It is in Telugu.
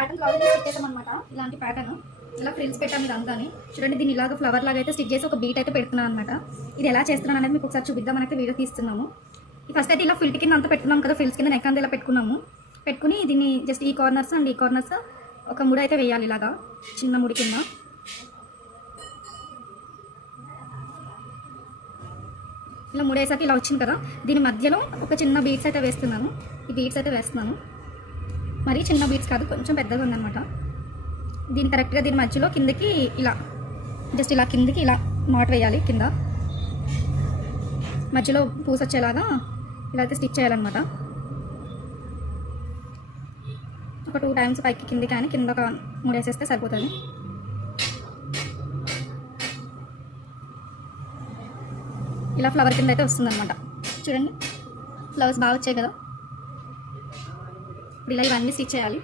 ప్యాటర్న్ క్లాత్ స్టిచ్ చేసామన్నమాట. ఇలాంటి ప్యాటర్న్ ఇలా ఫ్రిల్స్ పెట్టాము ఇదంతా. చూడండి, దీన్ని ఇలాగ ఫ్లవర్ లాగా అయితే స్టిచ్ చేసి ఒక బీట్ అయితే పెడుతున్నాను అనమాట. ఇది ఎలా చేస్తున్నాను అనేది మీకు ఒకసారి చూపిద్దాం అయితే వీడియో తీస్తున్నాము. ఫస్ట్ అయితే ఇలా ఫిల్ట్ కింద అంతా పెట్టుకున్నాం కదా, ఫ్రిల్స్ కింద నెక్ అంతా ఇలా పెట్టుకున్నాము. పెట్టుకుని దీన్ని జస్ట్ ఈ కార్నర్స్ అండ్ ఈ కార్నర్స్ ఒక ముడి అయితే వేయాలి, ఇలాగా చిన్న ముడి కింద. ఇలా ముడేసాక ఇలా వచ్చింది కదా, దీని మధ్యలో ఒక చిన్న బీడ్స్ అయితే వేస్తున్నాను. ఈ బీడ్స్ అయితే వేస్తున్నాను, మరీ చిన్న బీడ్స్ కాదు, కొంచెం పెద్దగా ఉందన్నమాట. దీన్ని కరెక్ట్గా దీని మధ్యలో కిందకి ఇలా జస్ట్ ఇలా కిందకి ఇలా నాట్ వేయాలి. కింద మధ్యలో పూస వచ్చేలాగా ఇలా అయితే స్టిచ్ చేయాలన్నమాట. ఒక 2 టైమ్స్ పైకి కింది కానీ కింద ఒక 3 వేసేస్తే సరిపోతుంది. ఇలా ఫ్లవర్ కింద అయితే వస్తుందన్నమాట. చూడండి, ఫ్లవర్స్ బాగా వచ్చాయి కదా. ఇప్పుడు ఇలా ఇవన్నీ స్టిచ్ చేయాలి.